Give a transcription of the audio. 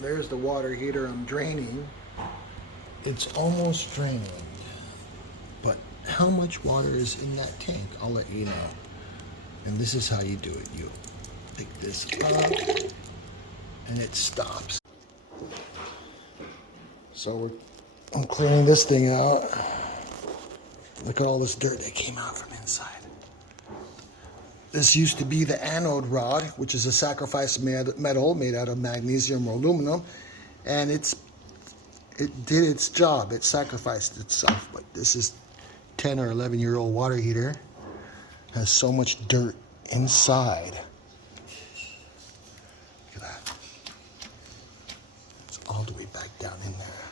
There's the water heater I'm draining. It's almost drained. But how much water is in that tank? I'll let you know. And this is how you do it. You pick this up and it stops. So I'm cleaning this thing out. Look at all this dirt that came out from inside. This used to be the anode rod, which is a sacrifice metal made out of magnesium or aluminum, and it did its job. It sacrificed itself. But this is 10 or 11-year-old water heater. Has so much dirt inside. Look at that. It's all the way back down in there.